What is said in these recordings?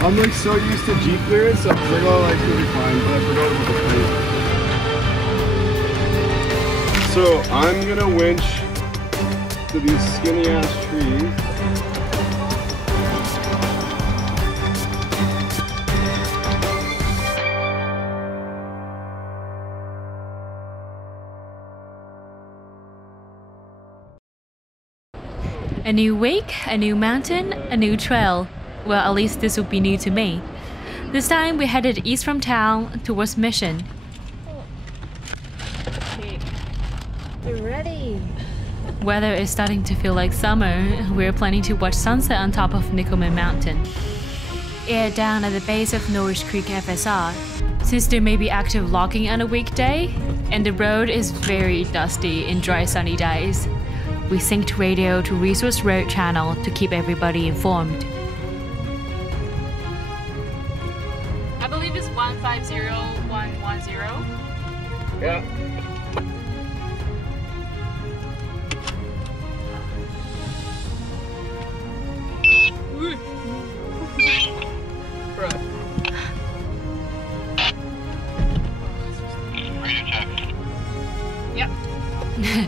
I'm like so used to Jeep clearance, so I was like, oh, like it'll be fine, but I forgot about the plate. So I'm gonna winch to these skinny ass trees. A new week, a new mountain, a new trail. Well, at least this will be new to me. This time we headed east from town towards Mission. Okay. We're ready. Weather is starting to feel like summer. We're planning to watch sunset on top of Tacoma Mountain. Air down at the base of Norrish Creek FSR. Since there may be active logging on a weekday, and the road is very dusty in dry sunny days, we synced radio to Resource Road channel to keep everybody informed. I believe it's 150110. Yeah.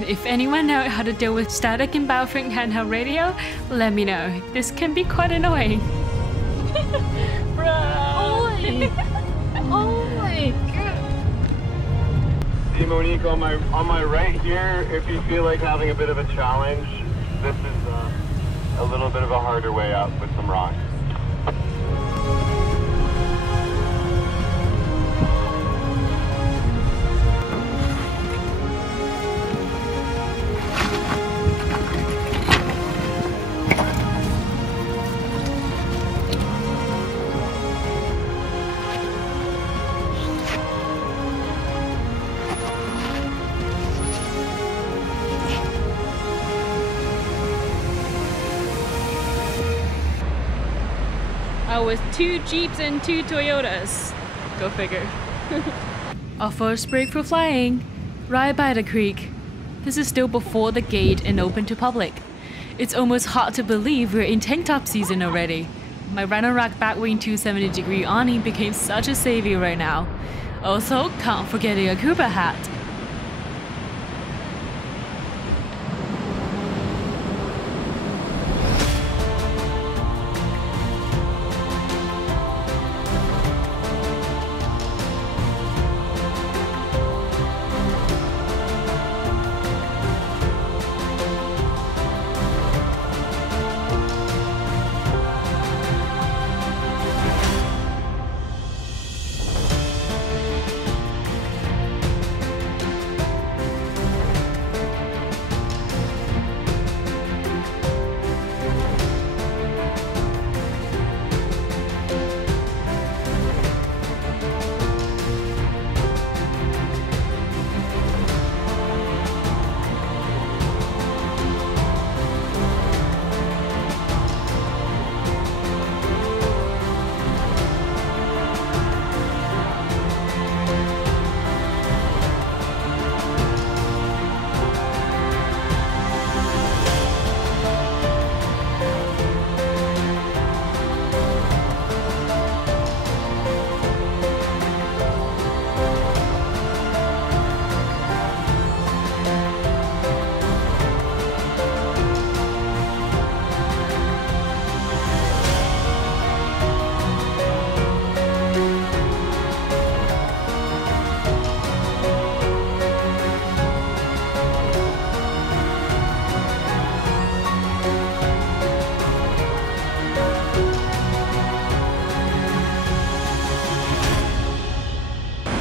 If anyone knows how to deal with static in Battlefield handheld radio, let me know. This can be quite annoying. Bro! Oh my god! See Monique on my right here, if you feel like having a bit of a challenge, this is a little bit of a harder way up with some rocks. With 2 Jeeps and 2 Toyotas. Go figure. Offroad break for flying. Right by the creek. This is still before the gate and open to public. It's almost hard to believe we're in tank top season already. My Rhino-Rack backwing 270-degree awning became such a savior right now. Also, can't forget a Yakuba hat.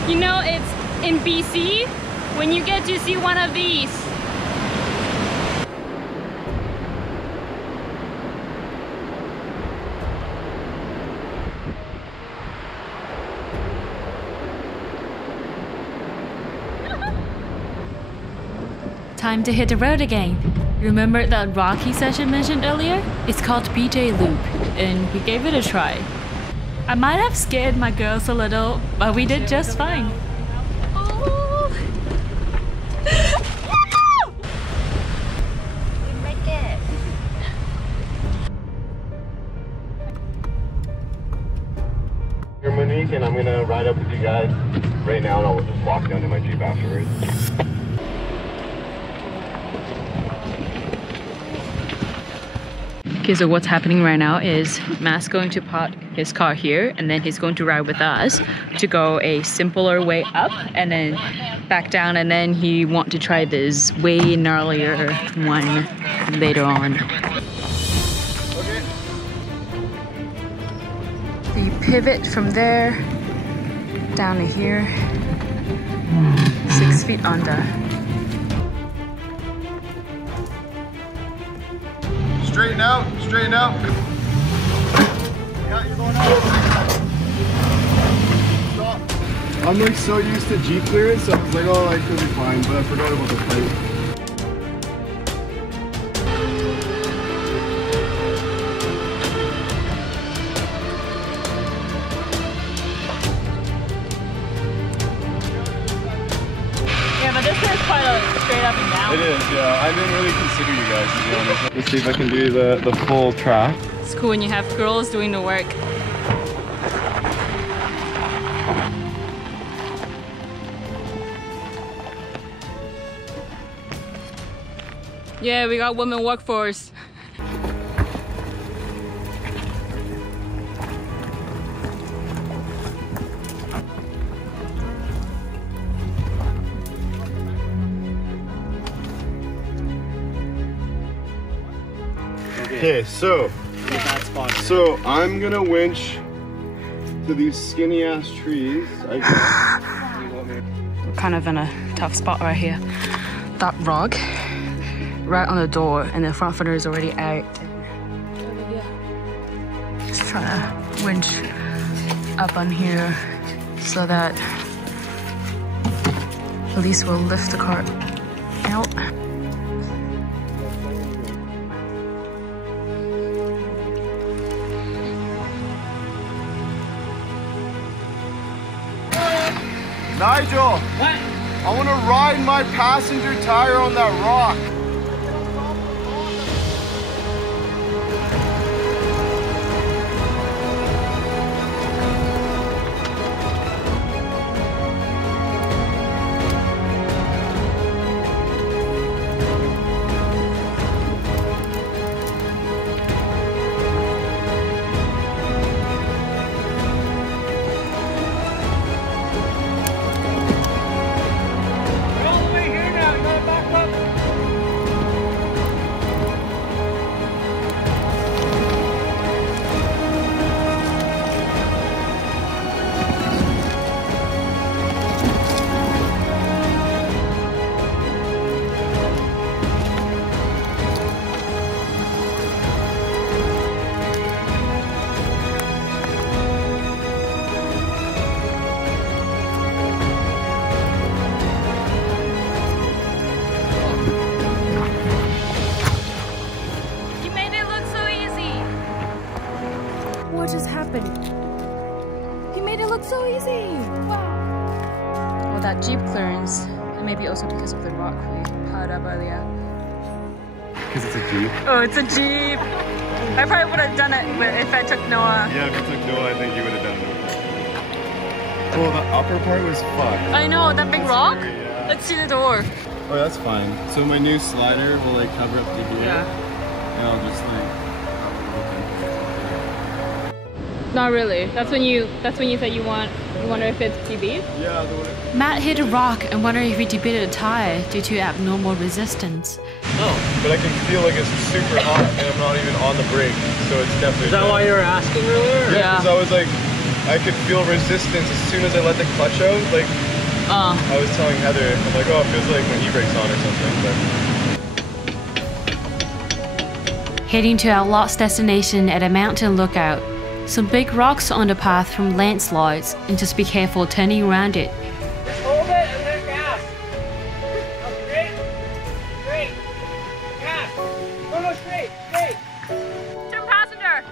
You know, it's in BC when you get to see one of these. Time to hit the road again. Remember that rocky session mentioned earlier? It's called BJ Loop, and we gave it a try. I might have scared my girls a little, but we did just fine. Oh. We make it. and I'm gonna ride up with you guys right now, and I'll just walk down to my Jeep afterwards. Okay, so what's happening right now is Matt's going to park his car here, and then he's going to ride with us to go a simpler way up and then back down, and then he want to try this way gnarlier one later on. Okay. The pivot from there down to here, 6 feet under. Straighten out, straighten out. Yeah, you're going out. Stop. I'm like so used to Jeep clearance, so I was like, oh, I should be fine, but I forgot about the plate. Yeah, but this is quite a straight up and down. It is, yeah. I didn't really consider you guys, to be honest. Let's see if I can do the full track. It's cool when you have girls doing the work. Yeah, we got women workforce. Okay, so I'm gonna winch to these skinny ass trees. We're kind of in a tough spot right here. That rock right on the door, and the front fender is already out. Just trying to winch up on here so that at least we'll lift the car out. Nigel! What? I want to ride my passenger tire on that rock. What just happened? He made it look so easy! Wow! Well, that Jeep clearance, and maybe also because of the rock we piled up earlier. Because it's a Jeep? Oh, it's a Jeep! I probably would have done it if I took Noah. Yeah, if you took Noah, I think you would have done it. Well, the upper part was fucked. I know, that big rock? Yeah. Let's see the door. Oh, that's fine. So my new slider will like cover up the gear. Yeah. And I'll just like Not really. That's when you said you wonder if it's debeat? Yeah, the way. Matt hit a rock and wondered if he debeated a tire due to abnormal resistance. No, but I can feel like it's super hot and I'm not even on the brake, so it's definitely. Is that why you were asking earlier? Yeah, because I was like, I could feel resistance as soon as I let the clutch out. Like, I was telling Heather, I'm like, oh, it feels like my e-brake's on or something. But Heading to our last destination at a mountain lookout. Some big rocks on the path from landslides, and just be careful turning around it. Hold it and then gas. Straight. Straight. Gas. No, straight. Straight. Turn passenger.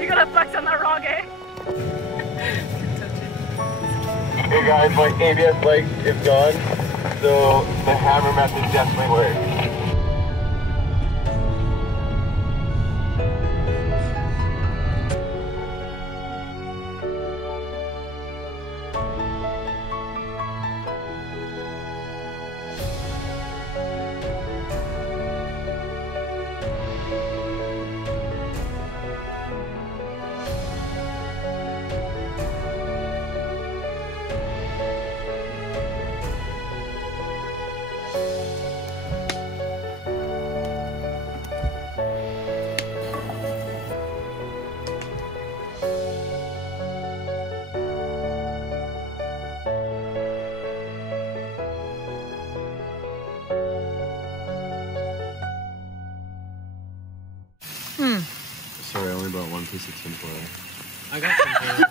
You gotta flex on that rock, eh? hey guys, my ABS light is gone, so the hammer method definitely works. piece of tinfoil. I got some.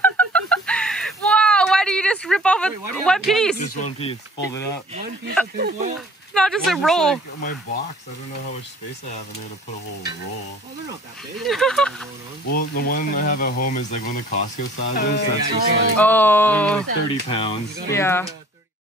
Wow, why do you just rip off one piece? Just one piece. Fold it up. One piece of tinfoil? Not just a Well, roll. Like my box. I don't know how much space I have in there to put a whole roll. Oh, they're not that big. Well, the one I have at home is like one of the Costco sizes. That's just like, Oh, like 30 pounds. yeah.